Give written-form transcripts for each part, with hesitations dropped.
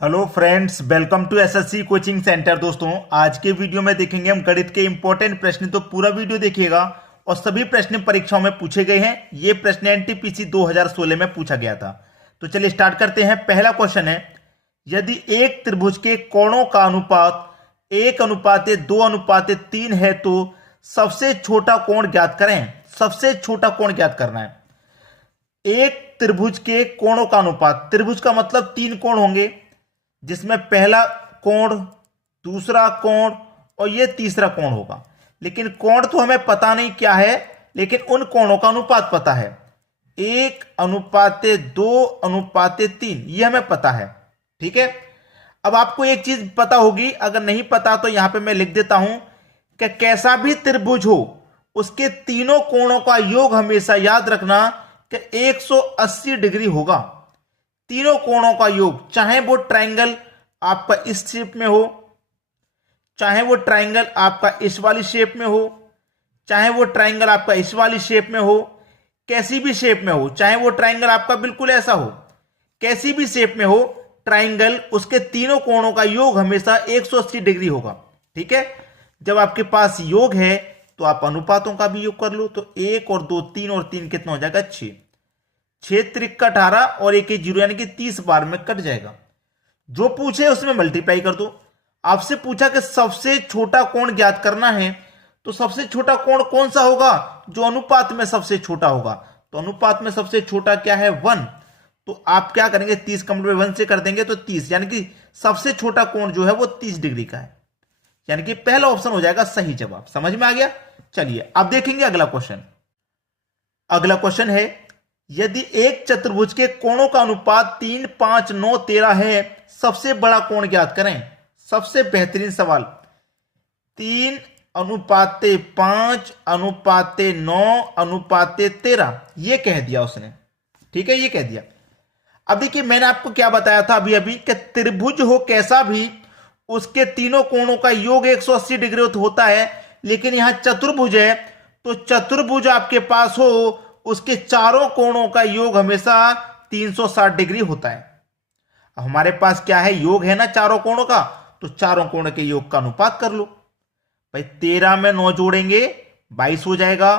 Hello friends, welcome to SSC coaching centre. दोस्तों, आज के वीडियो में देखेंगे हम गणित के इंपॉर्टेंट प्रश्न। तो पूरा वीडियो देखिएगा और सभी प्रश्न परीक्षाओं में पूछे गए हैं। ये प्रश्न एनटीपीसी 2016 में पूछा गया था। तो चलिए स्टार्ट करते हैं। पहला क्वेश्चन है, यदि एक त्रिभुज के कोणों का अनुपात 1:2:3 है तो सबसे छोटा कोण ज्ञात करें। सबसे छोटा कोण ज्ञात करना है। एक त्रिभुज के कोणों का अनुपात, त्रिभुज का मतलब 3 कोण होंगे, जिसमें पहला कोण, दूसरा कोण और ये तीसरा कोण होगा। लेकिन कोण तो हमें पता नहीं क्या है, लेकिन उन कोणों का अनुपात पता है। 1:2:3 ये हमें पता है। ठीक है, अब आपको एक चीज पता होगी, अगर नहीं पता तो यहां पे मैं लिख देता हूं कि कैसा भी त्रिभुज हो उसके तीनों कोणों का योग हमेशा याद रखना कि 180 डिग्री होगा। तीनों कोणों का योग, चाहे वो ट्रायंगल आपका इस शेप में हो, चाहे वो ट्रायंगल आपका इस वाली शेप में हो, चाहे वो ट्रायंगल आपका इस वाली शेप में हो, कैसी भी शेप में हो, चाहे वो ट्रायंगल आपका बिल्कुल ऐसा हो, कैसी भी शेप में हो, ट्रायंगल उसके तीनों कोणों का योग हमेशा 180 डिग्री होगा। ठीक है, जब आपके पास योग है तो आप अनुपातों का भी योग कर लो। तो 1 और 2, 3 और 3 कितना हो जाएगा? 6। 6 त्रिक का 18 और 1 0 यानी कि 30 बार में कट जाएगा। जो पूछे उसमें मल्टीप्लाई कर दो। आपसे पूछा कि सबसे छोटा कोण ज्ञात करना है, तो सबसे छोटा कोण कौन सा होगा? जो अनुपात में सबसे छोटा होगा। तो अनुपात में सबसे छोटा क्या है? 1। तो आप क्या करेंगे? 30 का मल्टीप्लाई 1 से कर देंगे तो 30, यानी कि सबसे छोटा कोण जो है वो 30 डिग्री का है। यानी कि पहला ऑप्शन हो जाएगा सही जवाब। समझ में आ गया? चलिए अब देखेंगे अगला क्वेश्चन। अगला क्वेश्चन है, यदि एक चतुर्भुज के कोणों का अनुपात 3, 5, 9, 13 है, सबसे बड़ा कोण ज्ञात करें। सबसे बेहतरीन सवाल। 3:5:9:13 ये कह दिया उसने। ठीक है, ये कह दिया। अब देखिए, मैंने आपको क्या बताया था अभी अभी कि त्रिभुज हो कैसा भी, उसके तीनों कोणों का योग 180 डिग्री होता है। लेकिन यहां चतुर्भुज है, तो चतुर्भुज आपके पास हो, उसके चारों कोणों का योग हमेशा 360 डिग्री होता है। अब हमारे पास क्या है? योग है ना चारों कोणों का, तो चारों कोणों के योग का अनुपात कर लो भाई। 13 में 9 जोड़ेंगे 22 हो जाएगा,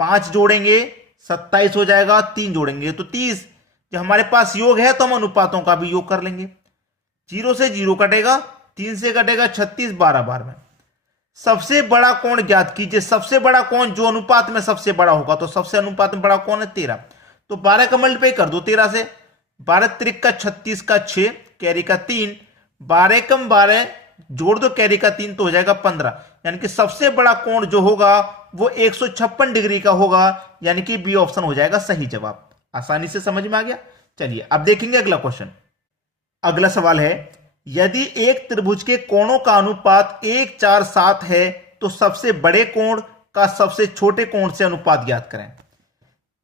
5 जोड़ेंगे 27 हो जाएगा, 3 जोड़ेंगे तो 30। जब हमारे पास योग है तो हम अनुपातों का भी योग कर लेंगे। 0 से 0 कटेगा, 3 से कटेगा 36, 12 बार में। सबसे बड़ा कोण ज्ञात कीजिए। सबसे बड़ा कोण जो अनुपात में सबसे बड़ा होगा, तो सबसे अनुपात में बड़ा कोण है 13। तो 12 का मल्टीप्लाई कर दो 13 से। 12 त्रिक का 36 का 6, कैरी का 3, 12 कम 12 जोड़ दो कैरी का 3 तो हो जाएगा 15। यानी कि सबसे बड़ा कोण जो होगा वो 156 डिग्री का होगा। यानी कि बी ऑप्शन हो जाएगा सही जवाब। आसानी से समझ में आ गया। चलिए अब देखेंगे अगला क्वेश्चन। अगला सवाल है, यदि एक त्रिभुज के कोणों का अनुपात 1, 4, 7 है तो सबसे बड़े कोण का सबसे छोटे कोण से अनुपात ज्ञात करें।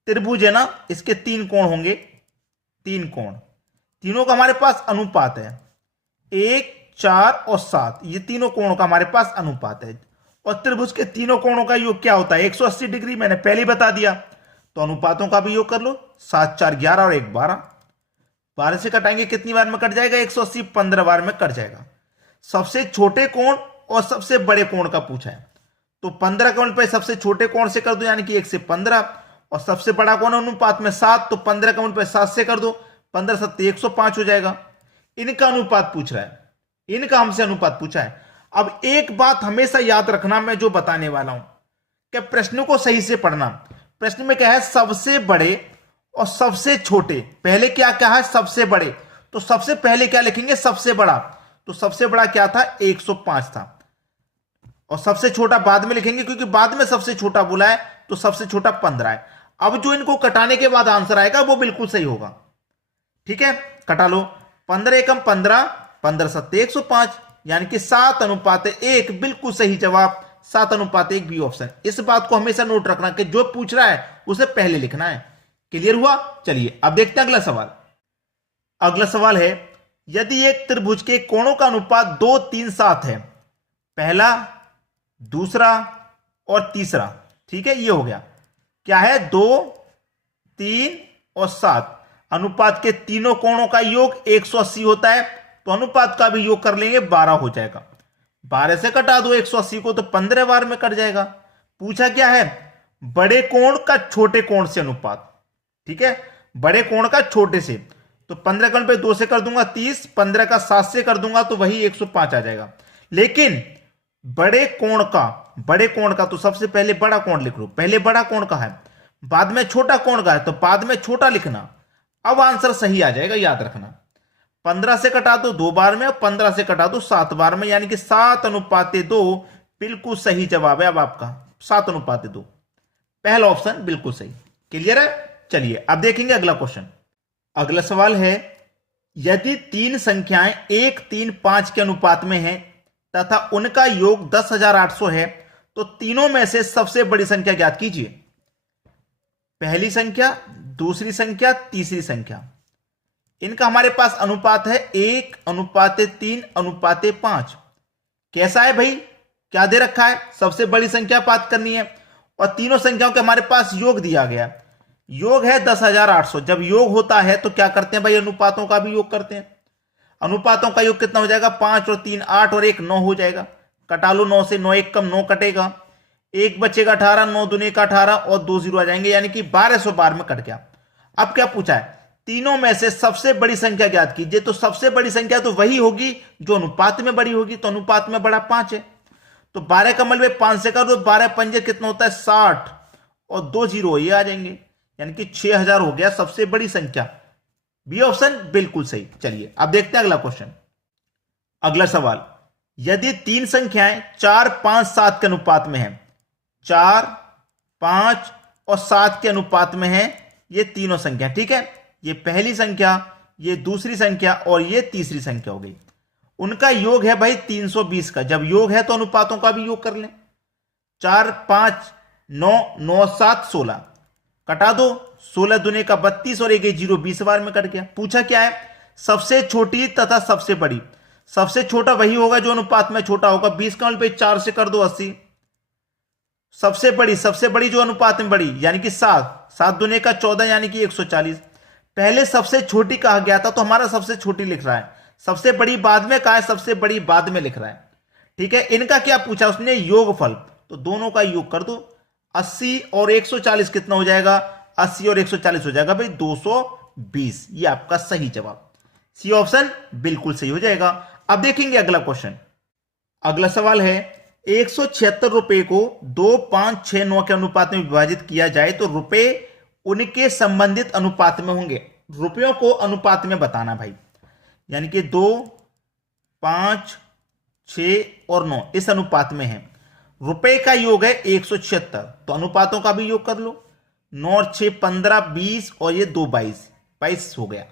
त्रिभुज है ना, इसके 3 कोण होंगे। 3 कोण, तीनों का हमारे पास अनुपात है 1, 4 और 7। ये तीनों कोणों का हमारे पास अनुपात है। और त्रिभुज के तीनों कोणों का योग क्या होता है? 180 डिग्री। मैंने पहले ही बता दिया। तो अनुपातों का भी योग कर लो। 7, 4, 11 और 1, 12। 12 से कटाएंगे कितनी बार में कट जाएगा? 180, 15 बार में कट जाएगा। सबसे छोटे कोण और सबसे बड़े कोण का पूछा है, तो 15 कोण पे सबसे छोटे कोण से कर दो, यानी कि 1 से 15। और सबसे बड़ा कोण अनुपात में 7, तो 15 कोण पे 7 से कर दो, 15 7 105 हो जाएगा। इनका अनुपात पूछ रहा है, इनका हमसे अनुपात पूछा है। अब एक बात हमेशा याद रखना, मैं जो बताने वाला हूं कि प्रश्न को सही से पढ़ना। प्रश्न में क्या है? सबसे बड़े और सबसे छोटे। पहले क्या क्या है? सबसे बड़े। तो सबसे पहले क्या लिखेंगे? सबसे बड़ा। तो सबसे बड़ा क्या था? 105 था। और सबसे छोटा बाद में लिखेंगे, क्योंकि बाद में सबसे छोटा बोला है, तो सबसे छोटा 15 है। अब जो इनको कटाने के बाद आंसर आएगा वो बिल्कुल सही होगा। ठीक है, कटा लो। 15 एकम 15, 15 सत्ते 105, यानी कि 7:1 बिल्कुल सही जवाब। 7:1 बी ऑप्शन। इस बात को हमेशा नोट रखना कि जो पूछ रहा है उसे पहले लिखना है। क्लियर हुआ? चलिए अब देखते हैं अगला सवाल। अगला सवाल है, यदि एक त्रिभुज के कोणों का अनुपात 2, 3, 7 है, पहला, दूसरा और तीसरा। ठीक है, ये हो गया। क्या है? 2, 3 और 7। अनुपात के तीनों कोणों का योग 180 होता है, तो अनुपात का भी योग कर लेंगे 12 हो जाएगा। 12 से कटा दो 180 को तो 15 बार में कट जाएगा। पूछा क्या है, बड़े कोण का छोटे कोण से अनुपात। ठीक है, बड़े कोण का छोटे से, तो 15 कोण पे 2 से कर दूंगा 30, 15 का 7 से कर दूंगा तो वही 105 आ जाएगा। लेकिन बड़े कोण का तो सबसे पहले बड़ा कोण लिख लो, पहले बड़ा कोण का है, बाद में छोटा कोण का है, तो बाद में छोटा लिखना। अब आंसर सही आ जाएगा, याद रखना। 15 से कटा दो 2 बार में और 15 से कटा दो 7 बार में, यानी कि 7:2 बिल्कुल सही जवाब है अब आपका, 7:2। पहला ऑप्शन बिल्कुल सही। क्लियर है? चलिए अब देखेंगे अगला क्वेश्चन। अगला सवाल है, यदि 3 संख्याएं 1, 3, 5 के अनुपात में हैं तथा उनका योग 10,800 है, तो तीनों में से सबसे बड़ी संख्या ज्ञात कीजिए। पहली संख्या, दूसरी संख्या, तीसरी संख्या, इनका हमारे पास अनुपात है 1:3:5। कैसा है भाई, क्या दे रखा है, सबसे बड़ी संख्या पात करनी है और तीनों संख्याओं के हमारे पास योग दिया गया। योग है 10,800। जब योग होता है तो क्या करते हैं भाई, अनुपातों का भी योग करते हैं। अनुपातों का योग कितना हो जाएगा, 5 और 3 8 और 1 9 हो जाएगा। कटा लो 9 से, 9 1 कम 9 कटेगा, 1 बचेगा 18, 9 दूनी का 18 और 2 0 आ जाएंगे, यानी कि 1200 बार में कट गया। अब क्या पूछा है, तीनों में से सबसे बड़ी संख्या ज्ञात कीजिए। तो सबसे बड़ी संख्या तो वही होगी जो अनुपात में बड़ी होगी, तो अनुपात में बड़ा 5 है, तो 12 का मल में 5 से कर दो, 12 पंजे कितना होता है 60 और 2 0 ये आ जाएंगे, यानी कि 6000 हो गया सबसे बड़ी संख्या। बी ऑप्शन बिल्कुल सही। चलिए अब देखते हैं अगला क्वेश्चन। अगला सवाल, यदि 3 संख्याएं 4, 5, 7 के अनुपात में हैं, 4, 5 और 7 के अनुपात में हैं ये तीनों संख्या। ठीक है, ये पहली संख्या, ये दूसरी संख्या और ये तीसरी संख्या हो गई। उनका योग है भाई 320 का। जब योग है तो अनुपातों का भी योग कर लें। 4, 5, 9, 9, 7, 16 कटा दो, 16 दूने का 32 और 1 0 20 बार में कट गया। पूछा क्या है, सबसे छोटी तथा सबसे बड़ी। सबसे छोटा वही होगा जो अनुपात में छोटा होगा। 20 का मल पे 4 से कर दो 80। सबसे बड़ी जो अनुपात में बड़ी, यानी कि 7, 7 दूने का 14 यानी कि 140। पहले सबसे छोटी कहा गया था तो हमारा सबसे छोटी लिख रहा है, सबसे बड़ी बाद में कहा है, सबसे बड़ी बाद में लिख रहा है। ठीक है, इनका क्या पूछा उसने, योगफल, तो दोनों का योग कर दो। 80 और 140 कितना हो जाएगा, 80 और 140 हो जाएगा भाई 220। ये आपका सही जवाब, सी ऑप्शन बिल्कुल सही हो जाएगा। अब देखेंगे अगला क्वेश्चन। अगला सवाल है, 176 रुपए को 2, 5, 6, 9 के अनुपात में विभाजित किया जाए तो रुपए उनके संबंधित अनुपात में होंगे। रुपयों को अनुपात में बताना भाई, यानी कि 2, 5, 6 और 9 इस अनुपात में है। रुपए का योग है 176, तो अनुपातों का भी योग कर लो। 9 और 6 15, 20 और ये 2 22, 22 हो गया।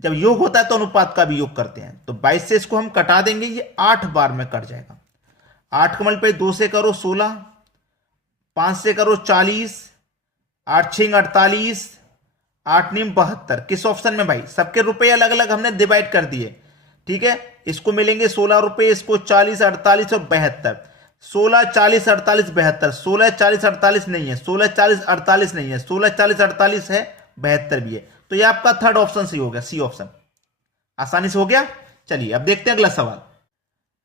जब योग होता है तो अनुपात का भी योग करते हैं, तो 22 से इसको हम कटा देंगे, ये 8 बार में कट जाएगा। 8 कमल पे 2 से करो 16, 5 से करो 40, 8 6 48, 8 9 72। किस ऑप्शन में भाई, सबके रुपए अलग अलग हमने डिवाइड कर दिए। ठीक है, इसको मिलेंगे 16 रुपए, इसको 40, 48 और 72। 16 40 48 72, 16 40 48 नहीं है, 16 40 48 नहीं है, 16 40 48 है, 72 भी है। तो ये आपका थर्ड ऑप्शन सही हो गया, सी ऑप्शन। आसानी से हो गया। चलिए अब देखते हैं अगला सवाल।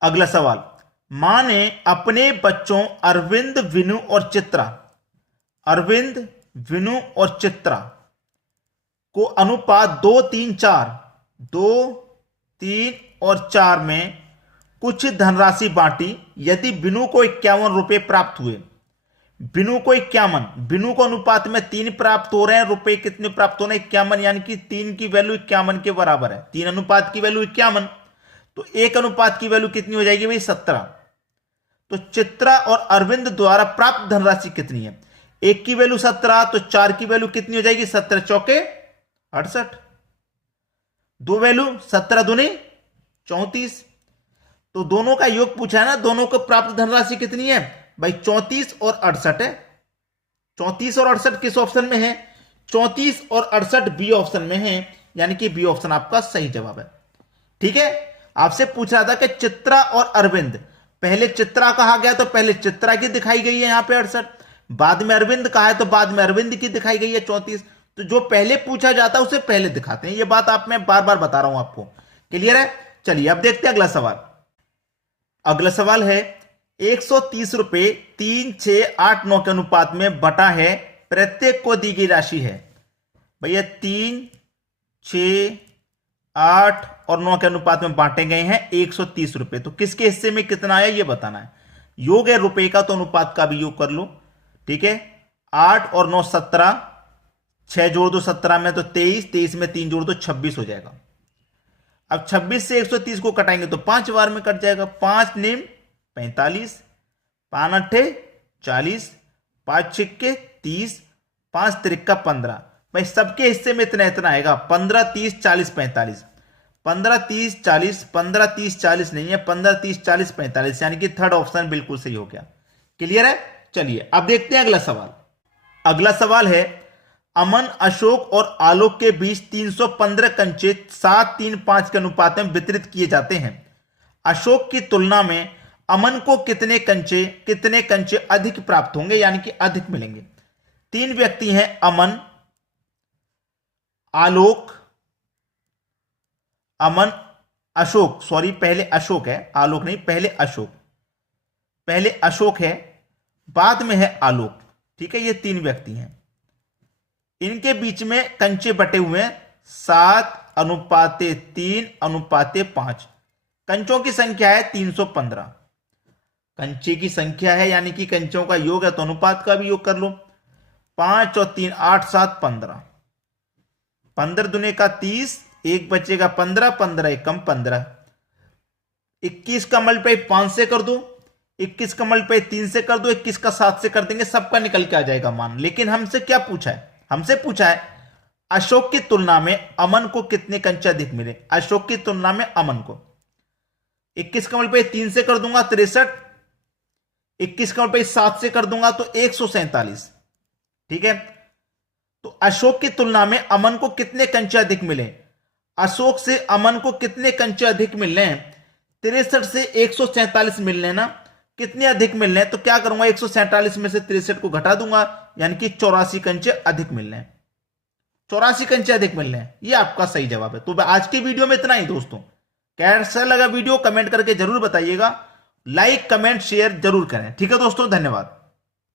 अगला सवाल, मां ने अपने बच्चों अरविंद, विनु और चित्रा को अनुपात 2, 3, 4 में कुछ धनराशि बांटी। यदि बिनु को 51 रुपए प्राप्त हुए, बिनु को अनुपात में 3 प्राप्त हो रहे हैं, रुपए कितने प्राप्त हो रहे हैं 51, यानी कि 3 की वैल्यू 51 के बराबर है। 3 अनुपात की वैल्यू 51, तो 1 अनुपात की वैल्यू कितनी हो जाएगी भाई 17। तो चित्रा और अरविंद द्वारा प्राप्त धनराशि कितनी है, 1 की वैल्यू 17, तो 4 की वैल्यू कितनी हो जाएगी 17 चौके 68, 2 वैल्यू 17 दूनी 34। तो दोनों का योग पूछा है ना, दोनों को प्राप्त धनराशि कितनी है भाई 34 और 68 है। 34 और 68 किस ऑप्शन में है, 34 और 68 बी ऑप्शन में है, यानी कि बी ऑप्शन आपका सही जवाब है। ठीक है, आपसे पूछ रहा था कि चित्रा और अरविंद, पहले चित्रा कहा गया तो पहले चित्रा की दिखाई गई है यहां पे 68, बाद में अरविंद कहा है तो बाद में अरविंद की दिखाई गई है 34। तो जो पहले पूछा जाता है उसे पहले दिखाते हैं। ये बात आप मैं बार बार बता रहा हूं आपको। क्लियर है? चलिए अब देखते हैं अगला सवाल। अगला सवाल है 130 रुपए 3, 6, 8, 9 के अनुपात में बटा है, प्रत्येक को दी गई राशि है। भैया 3, 6, 8 और 9 के अनुपात में बांटे गए हैं 130 रुपए। तो किसके हिस्से में कितना आया ये बताना है। योग है रुपए का तो अनुपात का भी योग कर लो। ठीक है, 8 और 9 17, 6 जोड़ दो 17 में तो 23, 23 में 3 जोड़ दो 26 हो जाएगा। अब 26 से 130 को कटाएंगे तो 5 बार में कट जाएगा। 5 नेम 45, 5 अट्ठे 40, 5 छिक्के 30, 5 त्रिक्का 15। भाई सबके हिस्से में इतना इतना आएगा। 15, 30, 40, 45। 15, 30, 40, 15, 30, 40 नहीं है, 15, 30, 40, 45, यानी कि थर्ड ऑप्शन बिल्कुल सही हो गया। क्लियर है? चलिए अब देखते हैं अगला सवाल। अगला सवाल है अमन, अशोक और आलोक के बीच 315 कंचे 7, 3, 5 के अनुपात में वितरित किए जाते हैं। अशोक की तुलना में अमन को कितने कंचे अधिक प्राप्त होंगे, यानी कि अधिक मिलेंगे। 3 व्यक्ति हैं, अमन, आलोक, अशोक, सॉरी पहले अशोक है, आलोक नहीं, पहले अशोक है, बाद में है आलोक। ठीक है, ये 3 व्यक्ति हैं। इनके बीच में कंचे बटे हुए हैं 7:3:5। कंचों की संख्या है 315। कंचे की संख्या है यानी कि कंचों का योग है तो अनुपात का भी योग कर लो। 5 और 3 8, 7, 15। 15 दुने का 30, एक बचेगा 15, 15 एकम 15। 21 का मल्टीप्लाई 5 से कर दो, 21 का मल्टीप्लाई 3 से कर दो, 21 का 7 से कर देंगे, सबका निकल के आ जाएगा मान। लेकिन हमसे क्या पूछा है? हमसे पूछा है अशोक की तुलना में अमन को कितने कंचे अधिक मिले। अशोक की तुलना में अमन को 21 का मल्टीप्लाई 3 से कर दूंगा 63, 21 का मल्टीप्लाई 7 से कर दूंगा तो 147। ठीक है, तो अशोक की तुलना में अमन को कितने कंचे अधिक मिले। अशोक से अमन को कितने कंचे अधिक मिल रहे हैं? 63 से 147 मिल रहे हैं ना, कितने अधिक मिल रहे हैं? तो क्या करूंगा, 147 में से 63 को घटा दूंगा, यानी कि 84 कंचे अधिक मिल रहे हैं। 84 कंचे अधिक मिल रहे हैं, ये आपका सही जवाब है। तो आज की वीडियो में इतना ही दोस्तों। कैसा लगा वीडियो कमेंट करके जरूर बताइएगा। लाइक कमेंट शेयर जरूर करें। ठीक है दोस्तों, धन्यवाद।